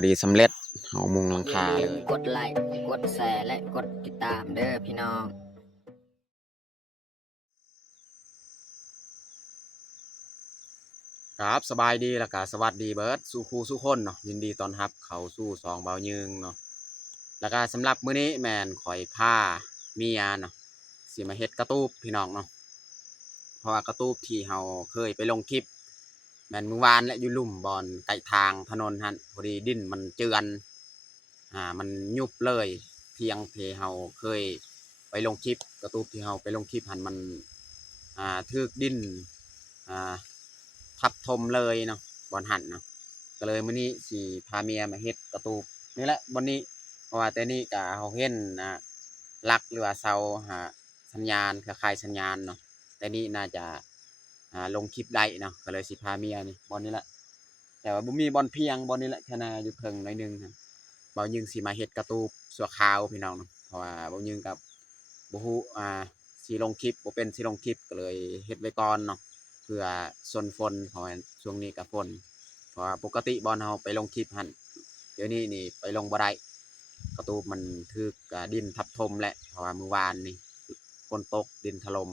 อดีสำเร็จเอามุงหลังคาเลย กดไลค์กดแชร์และกดติดตามเด้อพี่น้องครับสบายดีแล้วก็สวัสดีเบิร์ดสู่ครูสู่คนเนาะยินดีต้อนรับเข้าสู่สองเบายึงเนาะแล้วก็สำหรับมื้อนี้แมนข่อยผ้าเมียเนาะสิมาเฮ็ดกระตูบพี่น้องเนาะเพราะว่ากระตูบที่เฮาเคยไปลงคลิปแมนมื้อวานและอยู่ลุ่มบอนไกลทางถนนหั่นพอดีดินมันเจือนมันยุบเลยเพียงที่เฮาเคยไปลงคลิปกระตูบที่เฮาไปลงคลิปหั่นมันถูกดินอ่า ทับถมเลยเนาะบอลหันเนาะก็เลยมื้อนี้สิพาเมียมาเฮ็ดกระตูบนี่แหละวันนี้เพราะว่าแต่นี่ก็เฮาเห็นลักหรือว่าเสาหาสัญญาณคล้ายๆสัญญาณเนาะแต่นี่น่าจะลงคลิปได้เนาะก็เลยสิพาเมียนี่บอลนี้แหละแต่ว่าบ่มีบอลเพียงบอลนี้แหละแค่นาอยู่เพิ่งหน่อยนึงครับบ่ยิงสิมาเฮ็ดกระตูบสัวขาวพี่น้องเนาะเพราะว่าบ่ยิงกับบ่ฮู้สิลงคลิปบ่เป็นสิลงคลิปก็เลยเฮ็ดไว้ก่อนเนาะ เพื่อซนฝนเพราะว่าช่วงนี้กับฝนเพราะว่าปกติบอลเราไปลงคลิปหันเดี๋ยวนี้นี่ไปลงบ่ได้กระตูบมันถือดินทับถมแหละเพราะว่าเมื่อวานนี่ฝนตกดินถล่ม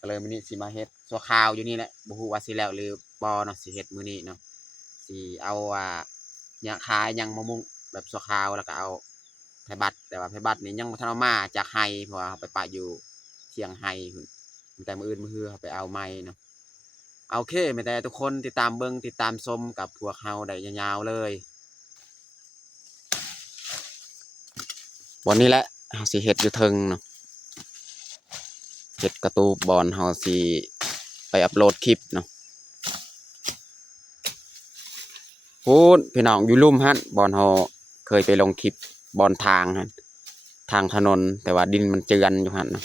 ก็เลยมื้อนี้สิมาเฮ็ดสัวขาวอยู่นี่แหละบ่ฮู้ว่าสิแล้วหรือบ่เนาะสิเฮ็ดมื้อนี้เนาะสิเอาหยังขายหยังมะมุงแบบสัวขาวแล้วก็เอาไผบัตรแต่ว่าไผบัตรนี่ยังบ่ทันเอามาจากไห้เพราะว่าเราไปปะอยู่เที่ยงไห้พุ่นแต่มื้ออื่นมื้อฮือเราไปเอาไม้เนาะ โอเคไม่แต่ทุกคนติดตามเบิ้งติดตามชมกับพวกเฮาได้ยาวๆเลยวันนี้แหละเฮาสิเฮ็ดอยู่เทิงเนาะเฮ็ดกระตูบบอนเฮาสิไปอัปโหลดคลิปเนาะพูดพี่น้องอยู่ลุ่มหั่นบอนเฮาเคยไปลงคลิปบอนทางหั่นทางถนนแต่ว่าดินมันเจือนอยู่หั่นเนาะ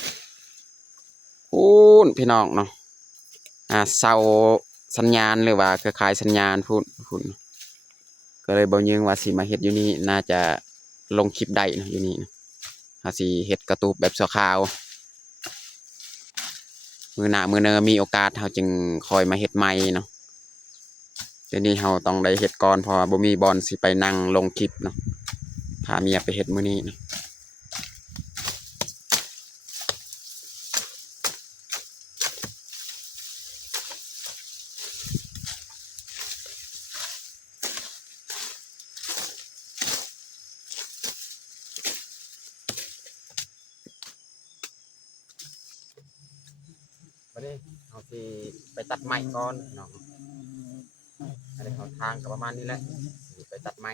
พูดพี่น้องเนาะเสาสัญญาณหรือว่าเครือข่ายสัญญาณพูดก็เลยบ่ยิงว่าสิมาเฮ็ดอยู่นี่น่าจะลงคลิปได้นะอยู่นี่นะเฮาสิเฮ็ดกระตูบแบบชั่วคราวมื้อหน้ามื้อเนอมีโอกาสเฮาจึงคอยมาเฮ็ดใหม่เนาะเดี๋ยวนี้เฮาต้องได้เฮ็ดก่อนเพราะว่าบ่มีบอลสิไปนั่งลงคลิปเนาะพาเมียไปเฮ็ดมื้อนี้นะบัดนี้เฮาสิไปตัดไม้ก่อนเนาะอันนี้เฮาทางก็ประมาณนี้แหละสิไปตัดไม้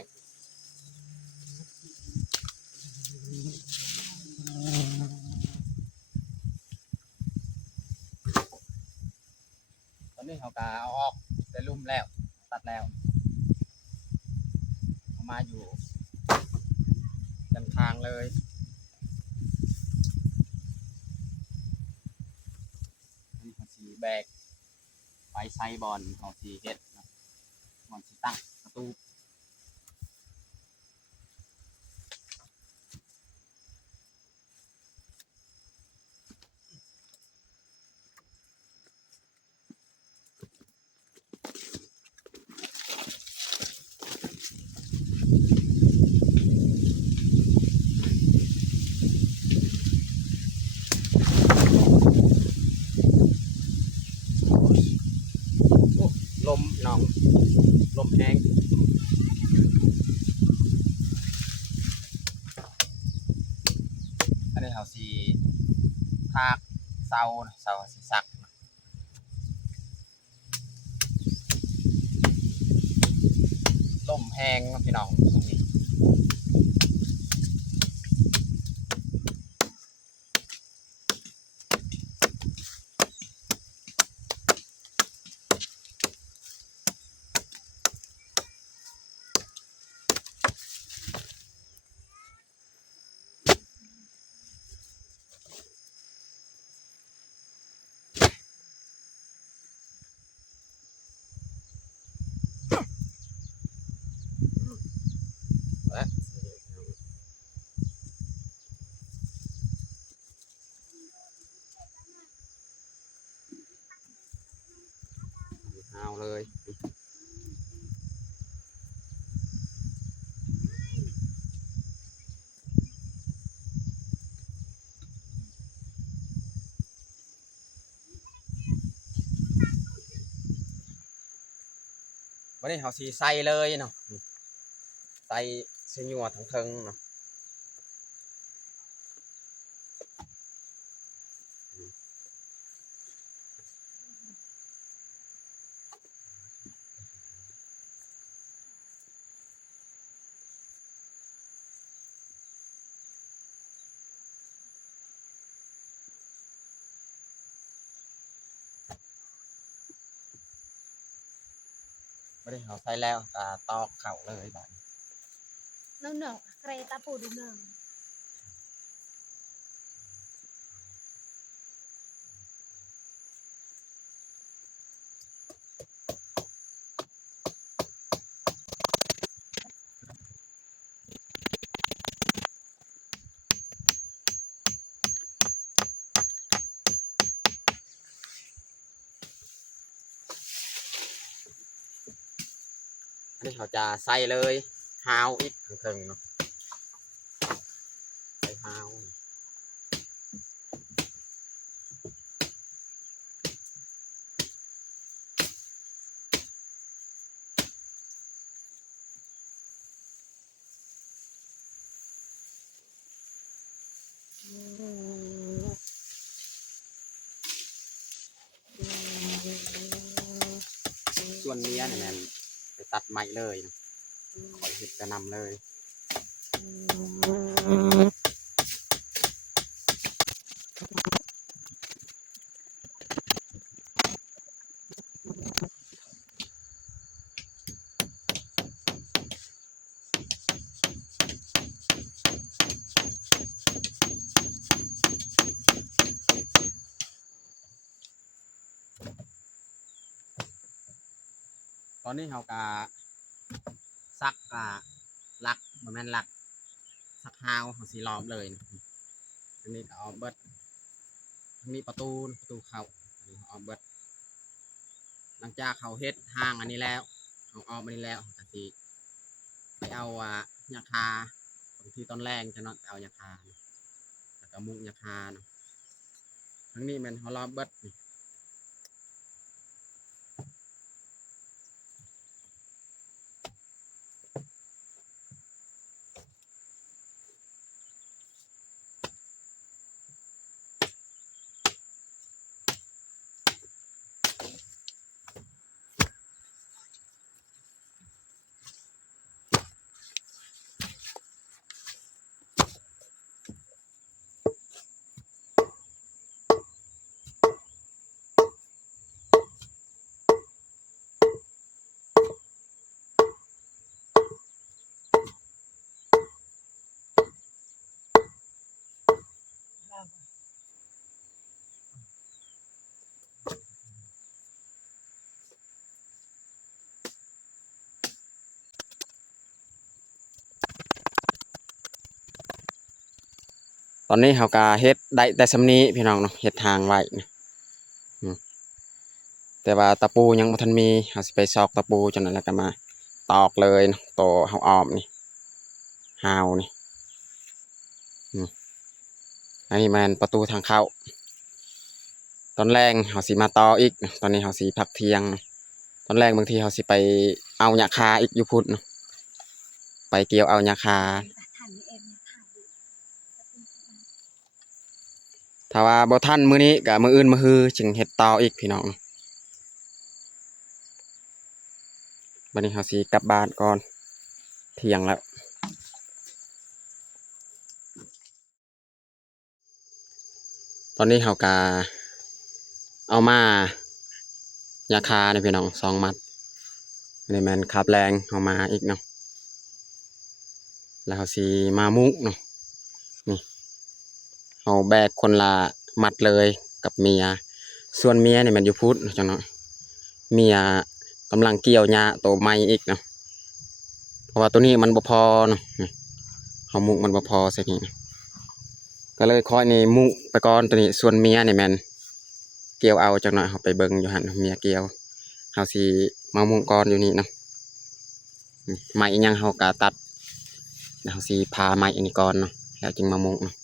ตอนนี้เฮาก็เอาออกได้ลุ่มแล้วตัดแล้วเอามาอยู่เต็มทางเลยนี่เฮาสิแบกไปใส่บอลเฮาสิเฮ็ดเนาะบอลสิตั้งประตู ลมน้องลมแห้งอันนี้เขาสีทากเสาสีสักลมแห้งพี่น้องตรงนี้และเอาเลย วันนี้เขาสีใส่เลยเนาะใส่เสียงัวทั้งเทิงเนาะวันนี้เขาใส่แล้วก็ตอกเข่าเลยบ้าน Nâu nở, kereta po đúng không? อันนี้เขาจะใส่เลยฮาวอีกทั้งเทิงเนาะใส่ฮาว ส่วนเนี้ยเนี่ยแมนไปตัดไม้เลยนะขอยเห็ดกระนำเลย ตอนนี้เขากะซักลักมันแม่นลักซักฮาวเขาสีล้อมเลยนะอันนี้ก็เอาเบิดอันนี้ประตูเข้าอันนี้เอาเบิดหลังจากเขาเฮ็ดห้างอันนี้แล้วเขาออกมานี้แล้วเขาก็สิไปเอายาคาบางทีตอนแรงจะเนาะเอายาคาแล้วก็มุกยาคาเนาะทั้งนี้แมันเขาล้อมเบิดนี่ ตอนนี้เขาก็เฮ็ดได้แต่สำนี้พี่น้องเนาะเฮ็ดทางไว้นะแต่ว่าตะปูยังบ่ทันมีเขาสิไปซอกตะปูจนนั้นแล้วก็มาตอกเลยเนาะโตเฮาออมนี่ฮาวนี่อันนี้มันประตูทางเข้าตอนแรกเขาสิมาต่ออีกตอนนี้เขาสิพักเที่ยงตอนแรกบางทีเขาสิไปเอาหญ้าคาอีกอยู่พุ่นเนาะไปเกี่ยวเอาหญ้าคา Thẳng em thẳng đi. ถ้าว่าบ่ทันมื้อนี้ก็มื้ออื่นมื้อฮือจึงเฮ็ดต่ออีกพี่น้องบัดนี้เฮาสิกลับบ้านก่อนเที่ยงแล้วตอนนี้เฮาก็เอามายาคาเนี่ยพี่น้อง2 มัดนี่แม่นคาบแรงเอามาอีกเนาะแล้วเฮาสิมามุกเนาะนี่เฮาแบกคนละมัดเลยกับเมียส่วนเมียนี่มันอยู่พุทธจังเนาะเมียกำลังเกี่ยวหญ้าโตใหม่อีกเนาะเพราะว่าตัวนี้มันบ่พอเนาะเฮามุกมันบ่พอสักนี่ก็เลยค่อยนี่มุกไปก่อนตัวนี้ส่วนเมียนี่แม่นเกี่ยวเอาจังหน่อยเฮาไปเบิ่งอยู่หั่นเมียเกี่ยวเฮาสิมามุกก่อนอยู่นี่เนาะไม้อีหยังเฮาก็ตัดแล้วเฮาสิพาไม้อันนี้ก่อนเนาะแล้วจึงมามุกเนาะ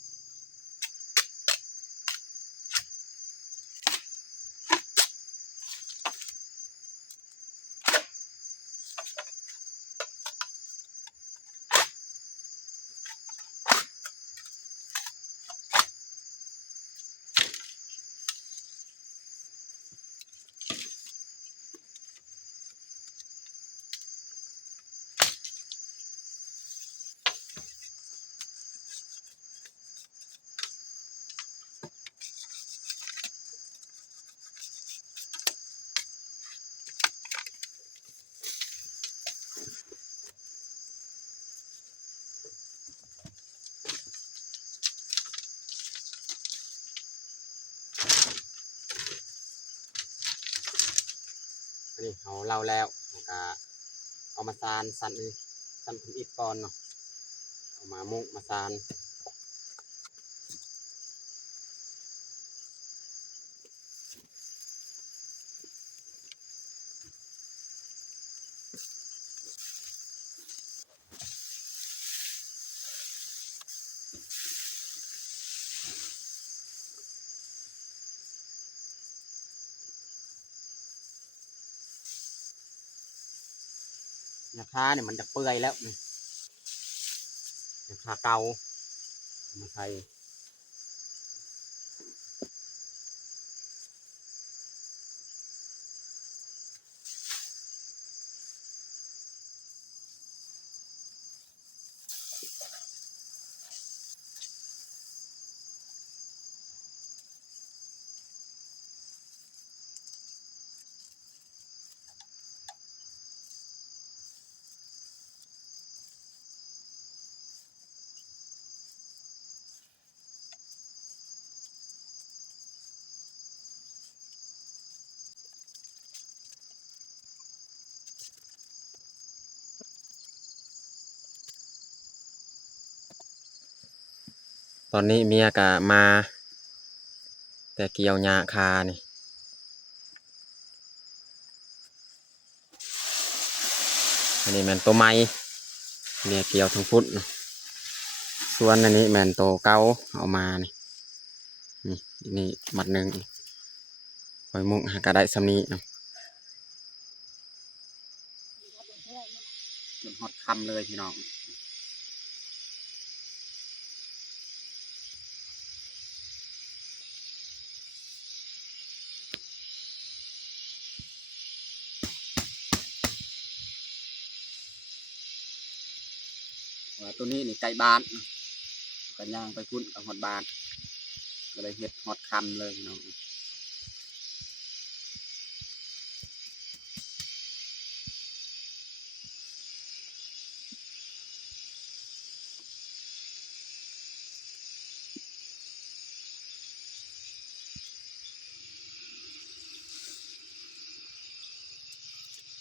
นี่เขาเล่าแล้วเขาก็เอามาซานสันนี่สันผุนอิฐก่อนเนาะเอามามุกมาซานราคาเนี่ยมันจะเปื่อยแล้วนี่ราคาเก่าเอามาใส่ตอนนี้เมียก็มาแต่เกี่ยวหญ้าคานี่อันนี้แมนตัวไม้เมียเกี่ยวทั้งฟุตเนาะส่วนอันนี้แมนตัวเก่าเอามานี่นี่มัดหนึ่งคอยมุกหากระได้สำนีเนาะจนฮอดคำเลยพี่น้องตัวนี้นี่ไก่บ้านกันย่างไปพุ่นกับฮอดบ้านก็เลยเฮ็ดฮอดคำเลยพี่น้อง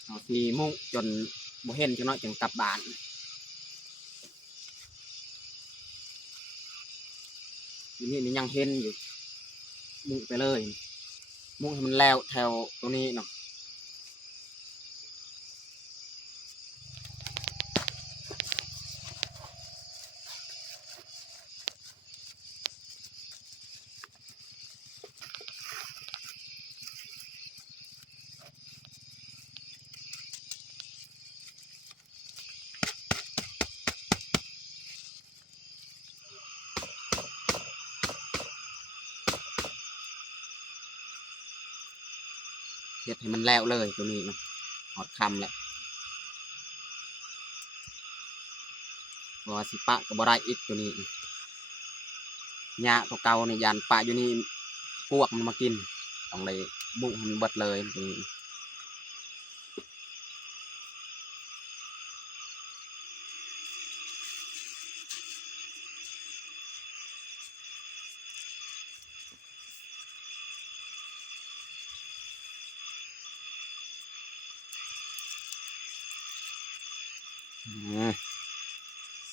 เอาทีมุกจนบ่เห็นจังน้อยจึงกลับบ้านทีนี้นี่ยังเห็นอยู่มุกไปเลยมุกให้มันแล้วแถวตรงนี้เนาะเฮ็ดให้มันแล้วเลยตัวนี้เนาะฮอดคำแล้วเพราะว่าสิปะก็บ่ได้อีกตัวนี้หญ้าตัวเก่านี่ยานปะอยู่นี่พวกมันมากินต้องเลยบุกให้มันเบิดเลยตัวนี้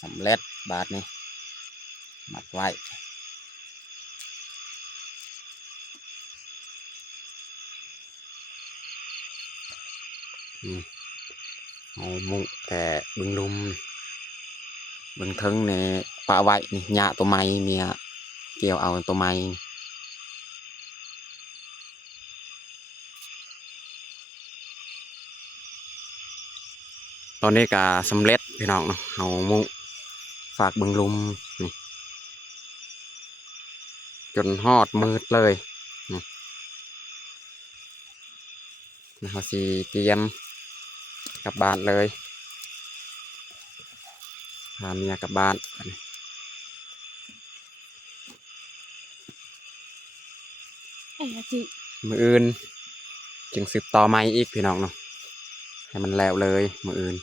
สำเร็จบาทนี้มัดไว้เอามุกแต่บึงลุมบึงทึงในปะไว้นี่หญ้าตัวไม้เมียเกี่ยวเอาตัวไม้ตอนนี้ก็สำเร็จพี่น้องเนาะเอามุกฝากบึงลุมนี่จนฮอดมืดเลยนะเขาสิเตรียมกลับบ้านเลยพาเมียกลับบ้าน ไอ้ละจิ มืออื่นจึงสืบต่อไม้อีกพี่น้องเนาะให้มันแล้วเลยมืออื่น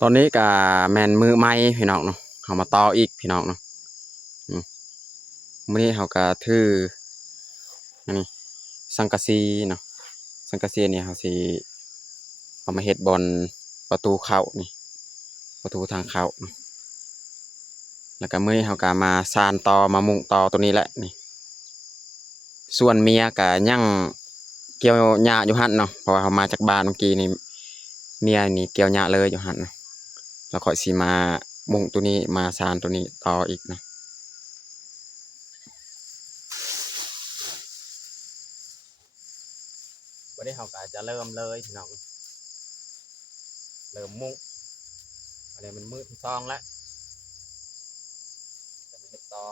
ตอนนี้กับแมนมือไม้พี่น้องเนาะเอามาต่ออีกพี่น้องเนาะ มื้อนี้เขาก็ถืออันนี้สังกะสีเนาะสังกะสีนี่เขาสิเอามาเฮ็ดบอนประตูเข้านี่ประตูทางเข้าเนาะแล้วก็มื้อนี้เขาก็มาซานต่อมามุงต่อตัวนี้แหละนี่ส่วนเมียก็ยังเกี่ยวหญ้าอยู่หั่นเนาะเพราะว่าเขามาจากบ้านเมื่อกี้นี่เมียนี่เกี่ยวหญ้าเลยอยู่หั่นเนาะแล้วค่อยสิมามุงตัวนี้มาซานตัวนี้ต่ออีกเนาะ วันนี้เขาก็จะเริ่มเลยพี่น้องเริ่มมุ้งอะไรมันมืดที่ซองแล้วจะมาเห็ดต่อ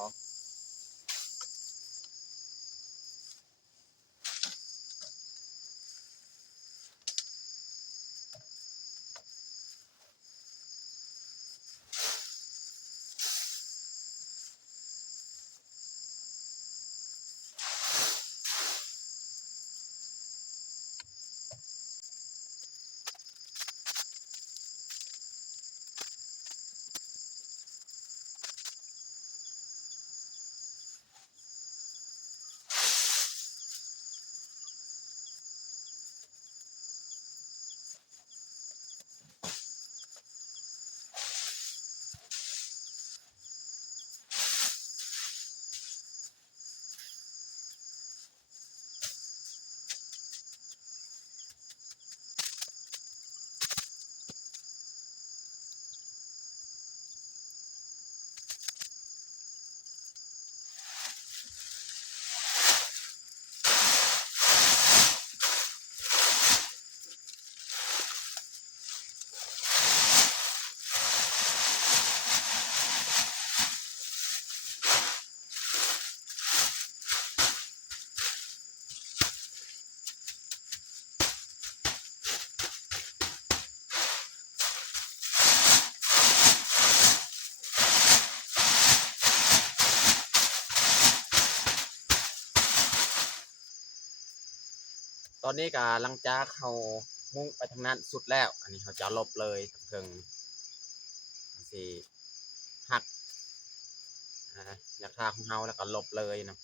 ตอนนี้ก็หลังจากเขามุ่งไปทางนั้นสุดแล้วอันนี้เขาจะลบเลยเพิ่งสิหักราคาของเขาแล้วก็ลบเลยเนาะ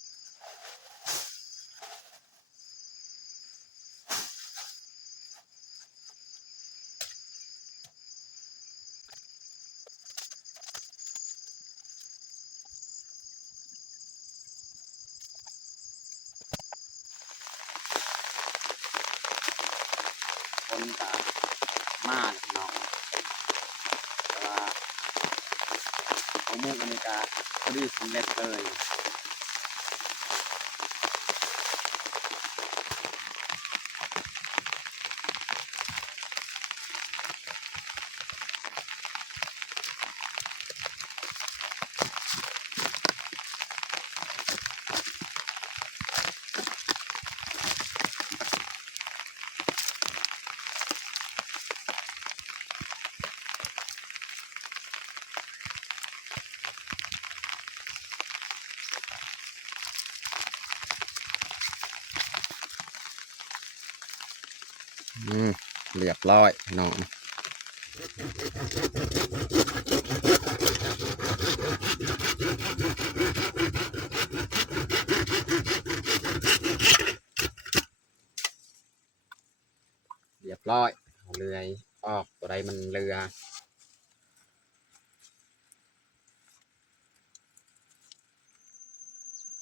คนก็มาพี่น้องแต่ว่าเขามุ่งอันนี้ก็พอดีสำเร็จเลยเรียบร้อยพี่น้องเรียบร้อยเอาเรือยออกตัวใดมันเรือ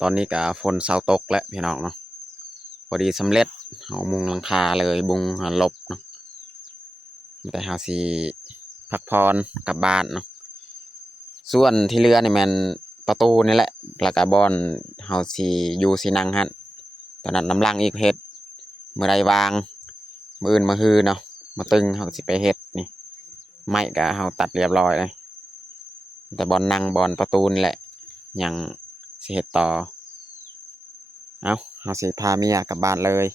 ตอนนี้ก็ฝนเซาตกแล้วพี่น้องเนาะพอดีสำเร็จเอามุงหลังคาเลยบุงหลบเนาะแต่หาสีพักพรกลับบ้านเนาะส่วนที่เรือนี่มันประตูนี่แหละแล้วก็บอนเฮาสีอยู่สีนั่งหันตอนนั้นน้ำลังอีกเฮ็ดเมื่อใดวางมืออื่นมาฮือเนาะมาตึงเฮาสิไปเฮ็ดนี่ไม้ก็เฮาตัดเรียบร้อยเลยแต่บอนนั่งบอนประตูนี่แหละยังสิเฮ็ดต่อเอ้าเฮาสิพาเมียกลับบ้านเลย